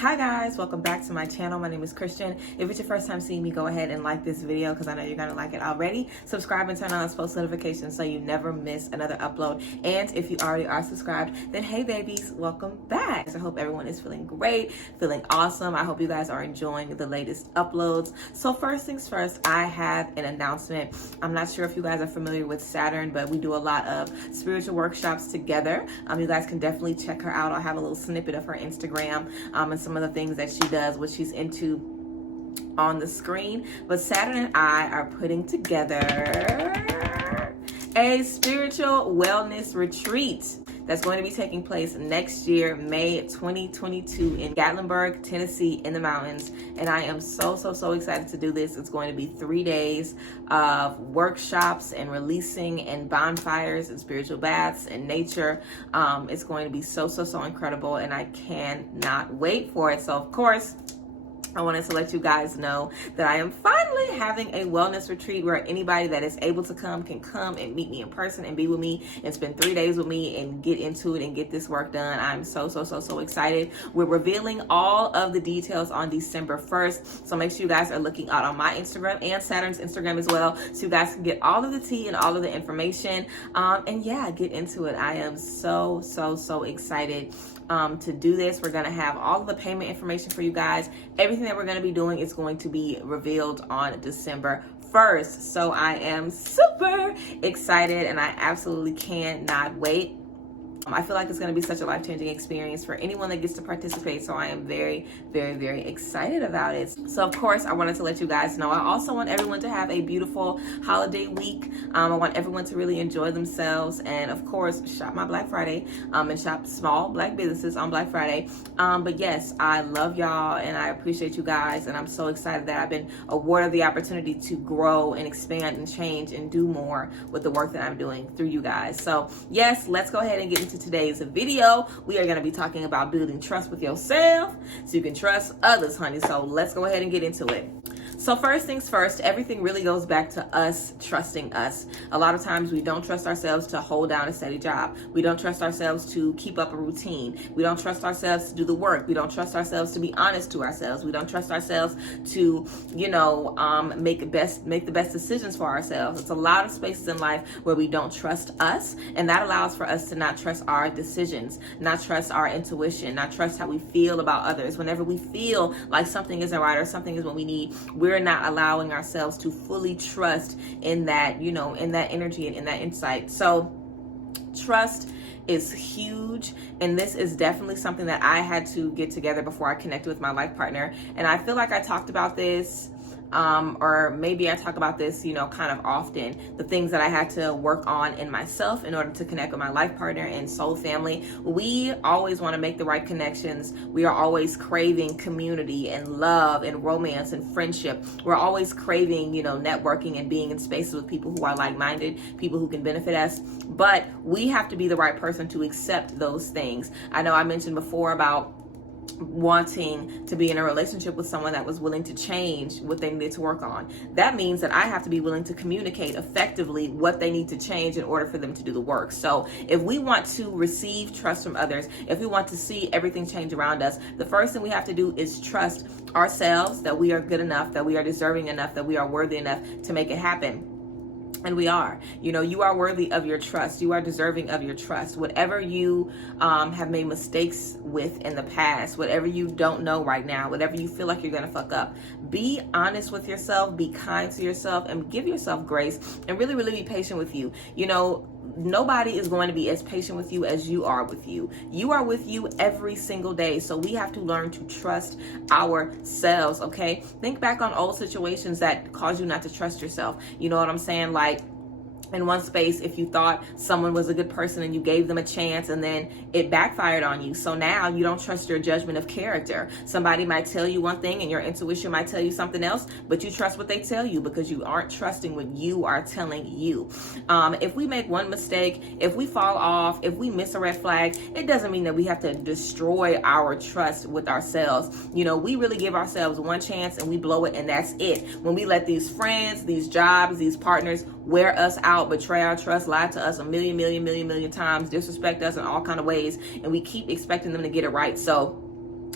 Hi guys, welcome back to my channel. My name is Christian. If it's your first time seeing me, go ahead and like this video because I know you're gonna like it already. Subscribe and turn on those post notifications so you never miss another upload. And if you already are subscribed, then hey babies, welcome back. I hope everyone is feeling great, feeling awesome. I hope you guys are enjoying the latest uploads. So first things first, I have an announcement. I'm not sure if you guys are familiar with Saturn, but we do a lot of spiritual workshops together. You guys can definitely check her out. I'll have a little snippet of her Instagram and some of the things that she does, what she's into on the screen. But Saturn and I are putting together a spiritual wellness retreat that's going to be taking place next year, May 2022 in Gatlinburg, Tennessee, in the mountains. And I am so excited to do this. It's going to be 3 days of workshops and releasing and bonfires and spiritual baths and nature. It's going to be so incredible, and I cannot wait for it. So of course, I wanted to let you guys know that I am finally having a wellness retreat where anybody that is able to come can come and meet me in person and be with me and spend 3 days with me and get into it and get this work done. I'm so excited. We're revealing all of the details on December 1st. So make sure you guys are looking out on my Instagram and Saturn's Instagram as well, so you guys can get all of the tea and all of the information. And yeah, get into it. I am so excited to do this. We're going to have all of the payment information for you guys. Everything that we're going to be doing is going to be revealed on December 1st. So I am super excited and I absolutely cannot wait. I feel like it's going to be such a life-changing experience for anyone that gets to participate. So I am very excited about it. So of course, I wanted to let you guys know. I also want everyone to have a beautiful holiday week. I want everyone to really enjoy themselves. And of course, shop my Black Friday and shop small Black businesses on Black Friday. But yes, I love y'all and I appreciate you guys. And I'm so excited that I've been awarded the opportunity to grow and expand and change and do more with the work that I'm doing through you guys. So yes, let's go ahead and get into today's video. We are going to be talking about building trust with yourself so you can trust others, honey. So let's go ahead and get into it. So first things first, everything really goes back to us trusting us. A lot of times we don't trust ourselves to hold down a steady job. We don't trust ourselves to keep up a routine. We don't trust ourselves to do the work. We don't trust ourselves to be honest to ourselves. We don't trust ourselves to, make the best decisions for ourselves. It's a lot of spaces in life where we don't trust us, and that allows for us to not trust our decisions, not trust our intuition, not trust how we feel about others. Whenever we feel like something isn't right or something is what we need, we're not allowing ourselves to fully trust in that, in that energy and in that insight. So trust is huge, and this is definitely something that I had to get together before I connected with my life partner. And I feel like I talked about this or maybe I talk about this, kind of often, the things that I had to work on in myself in order to connect with my life partner and soul family. We always want to make the right connections. We are always craving community and love and romance and friendship. We're always craving, networking and being in spaces with people who are like-minded, people who can benefit us. But we have to be the right person to accept those things. I know I mentioned before about wanting to be in a relationship with someone that was willing to change what they needed to work on. That means that I have to be willing to communicate effectively what they need to change in order for them to do the work. So if we want to receive trust from others, if we want to see everything change around us, the first thing we have to do is trust ourselves that we are good enough, that we are deserving enough, that we are worthy enough to make it happen. And we are, you are worthy of your trust. You are deserving of your trust. Whatever you have made mistakes with in the past, whatever you don't know right now, whatever you feel like you're going to fuck up, be honest with yourself, be kind to yourself, and give yourself grace, and really be patient with you. Nobody is going to be as patient with you as you are with you. You are with you every single day. So we have to learn to trust ourselves, okay? Think back on old situations that cause you not to trust yourself. You know what I'm saying? Like, in one space, if you thought someone was a good person and you gave them a chance and then it backfired on you. So now you don't trust your judgment of character. Somebody might tell you one thing and your intuition might tell you something else, but you trust what they tell you because you aren't trusting what you are telling you. If we make one mistake, if we fall off, if we miss a red flag, it doesn't mean that we have to destroy our trust with ourselves. We really give ourselves one chance and we blow it, and that's it. When we let these friends, these jobs, these partners wear us out, betray our trust, lie to us a million times, disrespect us in all kind of ways, and we keep expecting them to get it right. So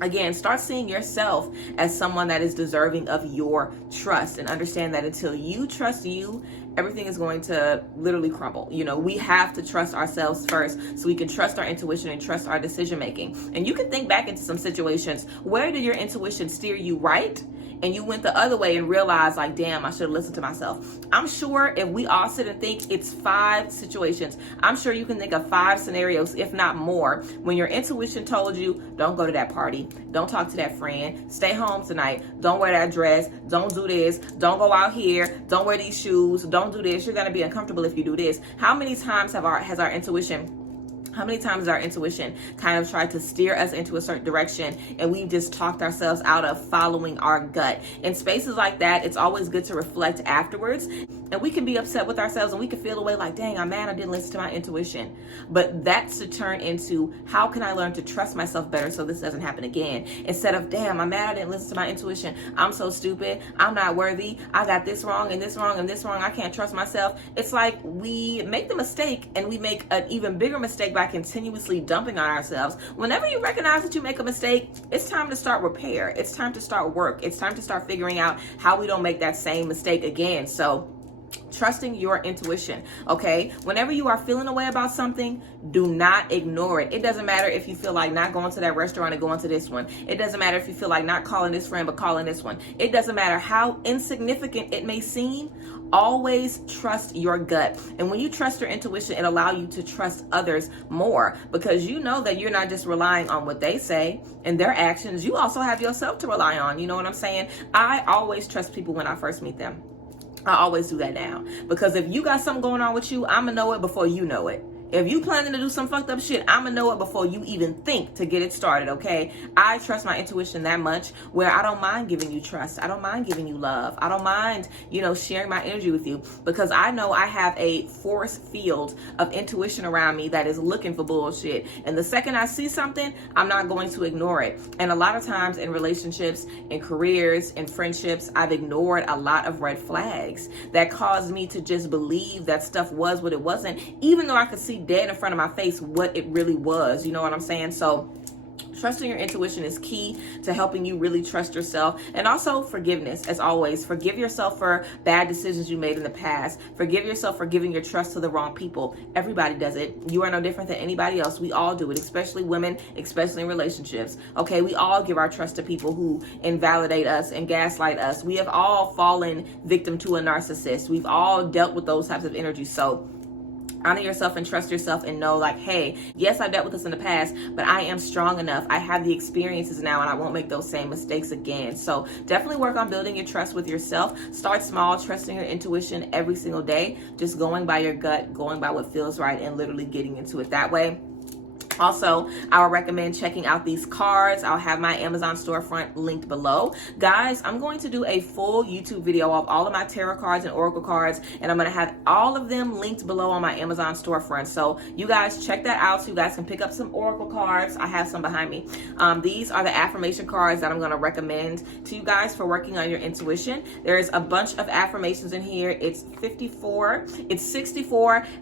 Again, start seeing yourself as someone that is deserving of your trust, and understand that until you trust you, everything is going to literally crumble. You know, we have to trust ourselves first so we can trust our intuition and trust our decision making. And you can think back into some situations where did your intuition steer you right and you went the other way and realized like, damn, I should have listened to myself. I'm sure if we all sit and think, it's 5 situations. I'm sure you can think of 5 scenarios, if not more, when your intuition told you, don't go to that party, don't talk to that friend, stay home tonight, don't wear that dress, don't do this, don't go out here, don't wear these shoes, don't do this, you're gonna be uncomfortable if you do this. How many times has our intuition kind of tried to steer us into a certain direction and we just talked ourselves out of following our gut? In spaces like that, it's always good to reflect afterwards, and we can be upset with ourselves and we can feel away like, dang, I'm mad I didn't listen to my intuition. But that's to turn into, how can I learn to trust myself better so this doesn't happen again? Instead of, damn, I'm mad I didn't listen to my intuition, I'm so stupid, I'm not worthy, I got this wrong and this wrong and this wrong, I can't trust myself. It's like we make the mistake and we make an even bigger mistake by continuously dumping on ourselves. Whenever you recognize that you make a mistake, it's time to start repair. It's time to start work. It's time to start figuring out how we don't make that same mistake again. So trusting your intuition, okay? Whenever you are feeling a way about something, do not ignore it. It doesn't matter if you feel like not going to that restaurant and going to this one. It doesn't matter if you feel like not calling this friend but calling this one. It doesn't matter how insignificant it may seem. Always trust your gut. And when you trust your intuition, it allows you to trust others more, because you know that you're not just relying on what they say and their actions. You also have yourself to rely on. You know what I'm saying? I always trust people when I first meet them. I always do that now, because if you got something going on with you, I'm gonna know it before you know it. If you planning to do some fucked up shit, I'm gonna know it before you even think to get it started, okay? I trust my intuition that much where I don't mind giving you trust. I don't mind giving you love. I don't mind, sharing my energy with you, because I know I have a force field of intuition around me that is looking for bullshit. And the second I see something, I'm not going to ignore it. And a lot of times in relationships, in careers, in friendships, I've ignored a lot of red flags that caused me to just believe that stuff was what it wasn't, even though I could see dead in front of my face what it really was. You know what I'm saying? So trusting your intuition is key to helping you really trust yourself. And also forgiveness, as always. Forgive yourself for bad decisions you made in the past. Forgive yourself for giving your trust to the wrong people. Everybody does it. You are no different than anybody else. We all do it, especially women, especially in relationships. Okay, we all give our trust to people who invalidate us and gaslight us. We have all fallen victim to a narcissist. We've all dealt with those types of energies. So honor yourself and trust yourself and know like, hey, yes, I dealt with this in the past, but I am strong enough. I have the experiences now and I won't make those same mistakes again. So definitely work on building your trust with yourself. Start small, trusting your intuition every single day, just going by your gut, going by what feels right, and literally getting into it that way. Also, I would recommend checking out these cards. I'll have my Amazon storefront linked below. Guys, I'm going to do a full YouTube video of all of my tarot cards and oracle cards, and I'm going to have all of them linked below on my Amazon storefront. So you guys check that out so you guys can pick up some oracle cards. I have some behind me. These are the affirmation cards that I'm going to recommend to you guys for working on your intuition. There's a bunch of affirmations in here. It's 64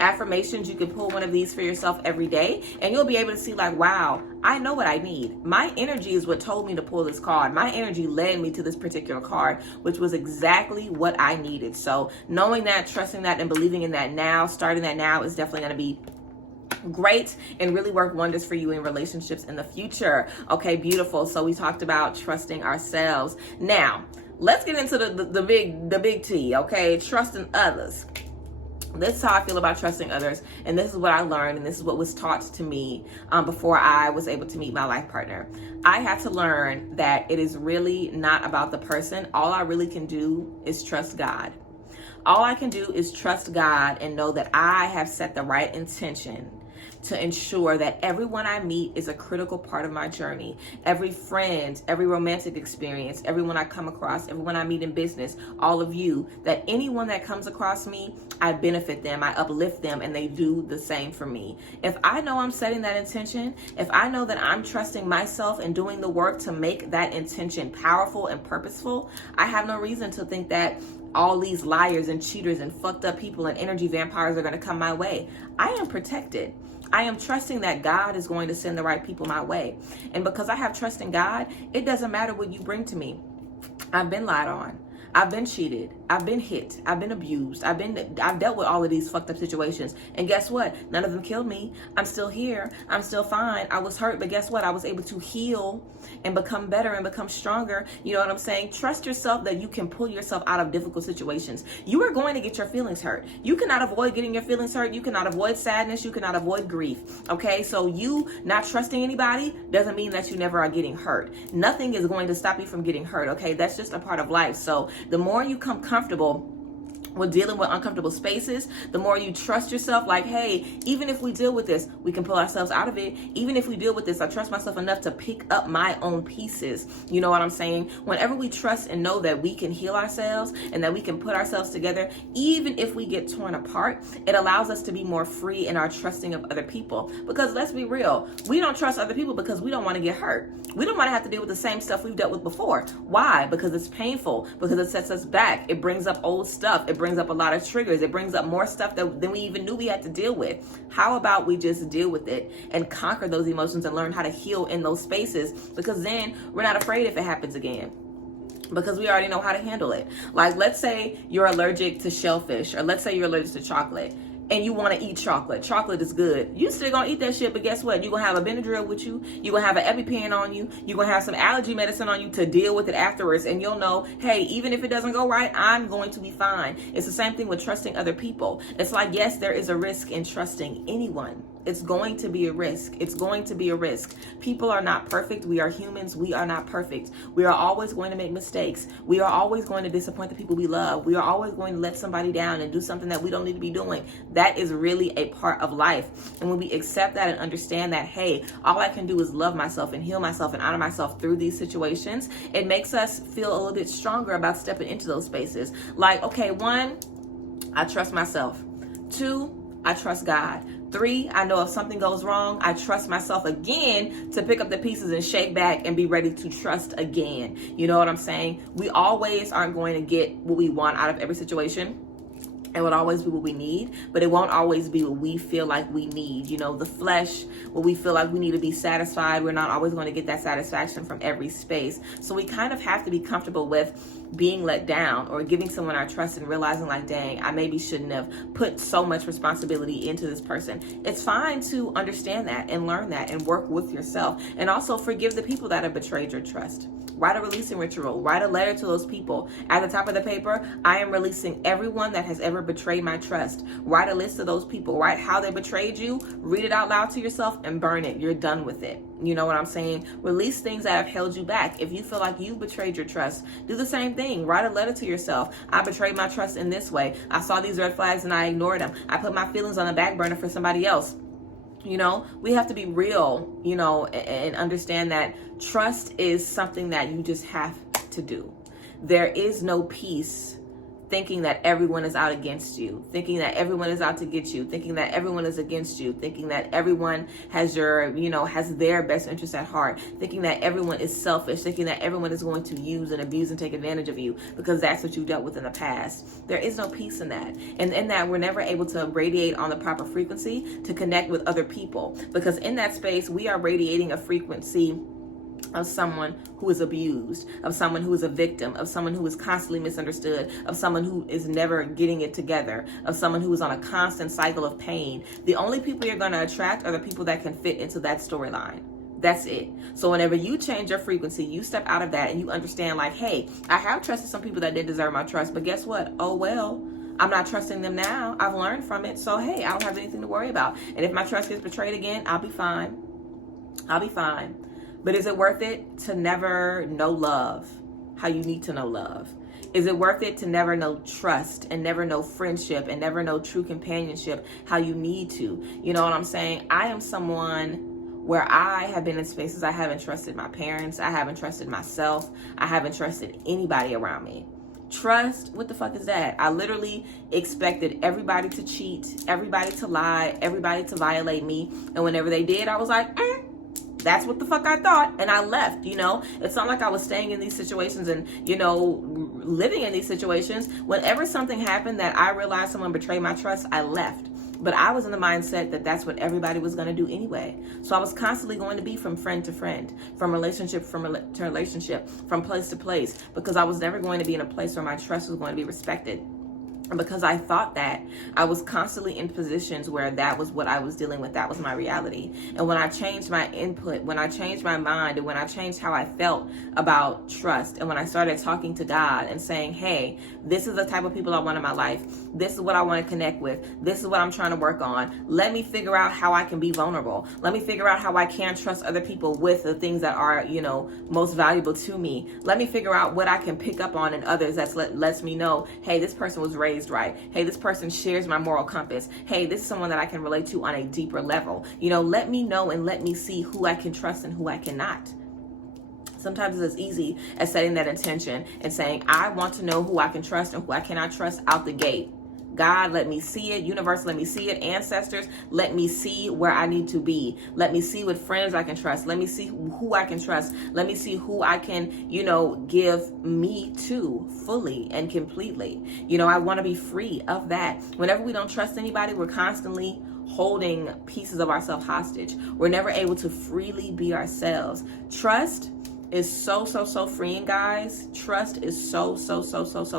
affirmations. You can pull one of these for yourself every day, and you'll be able to see like, wow, I know what I need. My energy is what told me to pull this card. My energy led me to this particular card, which was exactly what I needed. So knowing that, trusting that, and believing in that now, starting that now, is definitely going to be great and really work wonders for you in relationships in the future. Okay, beautiful. So we talked about trusting ourselves. Now let's get into the big T. Okay, trusting others. This is how I feel about trusting others, and this is what I learned, and this is what was taught to me before I was able to meet my life partner. I had to learn that it is really not about the person. All I really can do is trust God. All I can do is trust God and know that I have set the right intention to ensure that everyone I meet is a critical part of my journey. Every friend, every romantic experience, everyone I come across, everyone I meet in business, all of you, that anyone that comes across me, I benefit them, I uplift them, and they do the same for me. If I know I'm setting that intention, if I know that I'm trusting myself and doing the work to make that intention powerful and purposeful, I have no reason to think that all these liars and cheaters and fucked up people and energy vampires are going to come my way. I am protected. I am trusting that God is going to send the right people my way. And because I have trust in God, it doesn't matter what you bring to me. I've been lied on. I've been cheated. I've been hit. I've been abused. I've dealt with all of these fucked up situations. And guess what? None of them killed me. I'm still here. I'm still fine. I was hurt, but guess what? I was able to heal and become better and become stronger. You know what I'm saying? Trust yourself that you can pull yourself out of difficult situations. You are going to get your feelings hurt. You cannot avoid getting your feelings hurt. You cannot avoid sadness. You cannot avoid grief. Okay? So you not trusting anybody doesn't mean that you never are getting hurt. Nothing is going to stop you from getting hurt. Okay? That's just a part of life. So the more you come comfortable with dealing with uncomfortable spaces, the more you trust yourself, like, hey, even if we deal with this, we can pull ourselves out of it. Even if we deal with this, I trust myself enough to pick up my own pieces. You know what I'm saying? Whenever we trust and know that we can heal ourselves and that we can put ourselves together, even if we get torn apart, it allows us to be more free in our trusting of other people. Because let's be real, we don't trust other people because we don't want to get hurt. We don't want to have to deal with the same stuff we've dealt with before. Why? Because it's painful, because it sets us back. It brings up old stuff. It brings up a lot of triggers. It brings up more stuff than we even knew we had to deal with. How about we just deal with it and conquer those emotions and learn how to heal in those spaces? Because then we're not afraid if it happens again, because we already know how to handle it. Like, let's say you're allergic to shellfish, or let's say you're allergic to chocolate, and you want to eat chocolate. Chocolate is good. You still gonna eat that shit, but guess what? You're gonna have a Benadryl with you. You're gonna have an EpiPen on you. You're gonna have some allergy medicine on you to deal with it afterwards. And you'll know, hey, even if it doesn't go right, I'm going to be fine. It's the same thing with trusting other people. It's like, yes, there is a risk in trusting anyone. It's going to be a risk. It's going to be a risk. People are not perfect. We are humans. We are not perfect. We are always going to make mistakes. We are always going to disappoint the people we love. We are always going to let somebody down and do something that we don't need to be doing. That is really a part of life. And when we accept that and understand that, hey, all I can do is love myself and heal myself and honor myself through these situations, it makes us feel a little bit stronger about stepping into those spaces. Like, okay, 1, I trust myself. 2, I trust God. 3, I know if something goes wrong, I trust myself again to pick up the pieces and shake back and be ready to trust again. You know what I'm saying? We always aren't going to get what we want out of every situation. It would always be what we need, but it won't always be what we feel like we need. You know, the flesh, what we feel like we need to be satisfied, we're not always going to get that satisfaction from every space. So we kind of have to be comfortable with being let down or giving someone our trust and realizing like, dang, I maybe shouldn't have put so much responsibility into this person. It's fine to understand that and learn that and work with yourself, and also forgive the people that have betrayed your trust. Write a releasing ritual. Write a letter to those people. At the top of the paper, I am releasing everyone that has ever betrayed my trust. Write a list of those people. Write how they betrayed you. Read it out loud to yourself and burn it. You're done with it. You know what I'm saying? Release things that have held you back. If you feel like you betrayed your trust, do the same thing. Write a letter to yourself. I betrayed my trust in this way. I saw these red flags and I ignored them. I put my feelings on the back burner for somebody else. You know, we have to be real, you know, and understand that trust is something that you just have to do. There is no peace thinking that everyone is out against you, thinking that everyone is out to get you, thinking that everyone is against you, thinking that everyone has your, you know, has their best interest at heart, thinking that everyone is selfish, thinking that everyone is going to use and abuse and take advantage of you because that's what you dealt with in the past. There is no peace in that. And in that, we're never able to radiate on the proper frequency to connect with other people, because in that space, we are radiating a frequency of someone who is abused, of someone who is a victim, of someone who is constantly misunderstood, of someone who is never getting it together, of someone who is on a constant cycle of pain. The only people you're going to attract are the people that can fit into that storyline. That's it. So whenever you change your frequency, you step out of that and you understand like, hey, I have trusted some people that didn't deserve my trust, but guess what? Oh, well, I'm not trusting them now. I've learned from it. So, hey, I don't have anything to worry about. And if my trust gets betrayed again, I'll be fine. I'll be fine. But is it worth it to never know love how you need to know love? Is it worth it to never know trust and never know friendship and never know true companionship how you need to? You know what I'm saying? I am someone where I have been in spaces I haven't trusted my parents. I haven't trusted myself. I haven't trusted anybody around me. Trust, what the fuck is that? I literally expected everybody to cheat, everybody to lie, everybody to violate me. And whenever they did, I was like, that's what the fuck I thought. And I left, you know. It's not like I was staying in these situations and, you know, living in these situations. Whenever something happened that I realized someone betrayed my trust, I left. But I was in the mindset that that's what everybody was going to do anyway. So I was constantly going to be from friend to friend, from relationship to relationship, from place to place, because I was never going to be in a place where my trust was going to be respected. And because I thought that, I was constantly in positions where that was what I was dealing with. That was my reality. And when I changed my input, when I changed my mind, and when I changed how I felt about trust, and when I started talking to God and saying, hey, this is the type of people I want in my life. This is what I want to connect with. This is what I'm trying to work on. Let me figure out how I can be vulnerable. Let me figure out how I can trust other people with the things that are, most valuable to me. Let me figure out what I can pick up on in others that lets me know, hey, this person was raised right. Hey, this person shares my moral compass. Hey, this is someone that I can relate to on a deeper level. Let me know and let me see who I can trust and who I cannot. Sometimes it's as easy as setting that intention and saying, I want to know who I can trust and who I cannot trust out the gate. God, let me see it. Universe, let me see it. Ancestors, let me see where I need to be. Let me see what friends I can trust. Let me see who I can trust. Let me see who I can, give me to fully and completely. I want to be free of that. Whenever we don't trust anybody, we're constantly holding pieces of ourselves hostage. We're never able to freely be ourselves. Trust is so freeing, guys. Trust is so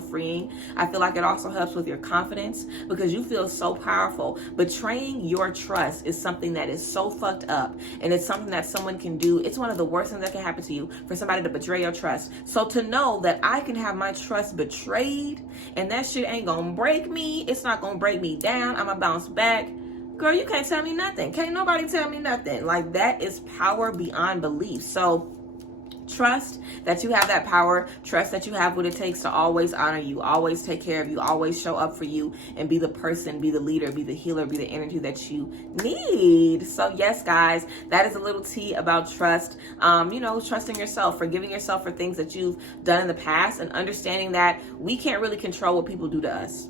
freeing. I feel like it also helps with your confidence because you feel so powerful. Betraying your trust is something that is so fucked up, and it's something that someone can do. It's one of the worst things that can happen to you, for somebody to betray your trust. So to know that I can have my trust betrayed and that shit ain't gonna break me, it's not gonna break me down, I'm gonna bounce back. Girl, you can't tell me nothing. Can't nobody tell me nothing. Like, that is power beyond belief. So trust that you have that power. Trust that you have what it takes to always honor you, always take care of you, always show up for you, and be the person, be the leader, be the healer, be the energy that you need. So yes, guys, that is a little tea about trust. Trusting yourself, forgiving yourself for things that you've done in the past, and understanding that we can't really control what people do to us.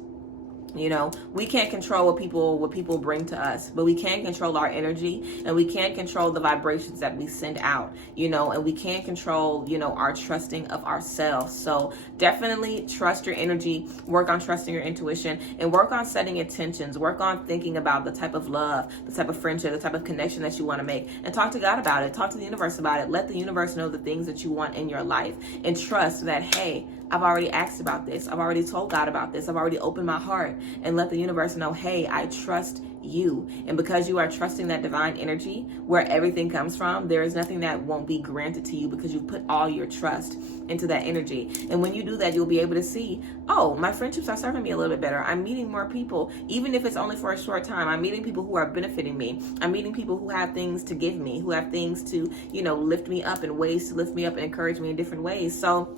We can't control what people bring to us, but we can control our energy, and we can control the vibrations that we send out, and we can control, our trusting of ourselves. So definitely trust your energy, work on trusting your intuition, and work on setting intentions, work on thinking about the type of love, the type of friendship, the type of connection that you want to make, and talk to God about it, talk to the universe about it. Let the universe know the things that you want in your life, and trust that, hey, I've already asked about this. I've already told God about this. I've already opened my heart, and let the universe know, hey, I trust you. And because you are trusting that divine energy where everything comes from, there is nothing that won't be granted to you because you've put all your trust into that energy. And when you do that, you'll be able to see, oh, my friendships are serving me a little bit better. I'm meeting more people, even if it's only for a short time. I'm meeting people who are benefiting me. I'm meeting people who have things to give me, who have things to, lift me up, and ways to lift me up and encourage me in different ways. So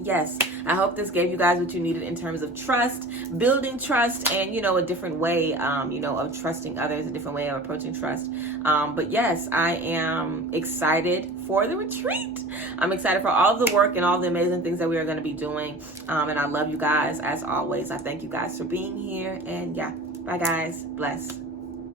yes, I hope this gave you guys what you needed in terms of trust, building trust, and, a different way, of trusting others, a different way of approaching trust. But yes, I am excited for the retreat. I'm excited for all the work and all the amazing things that we are going to be doing. And I love you guys as always. I thank you guys for being here. And yeah, bye guys. Bless.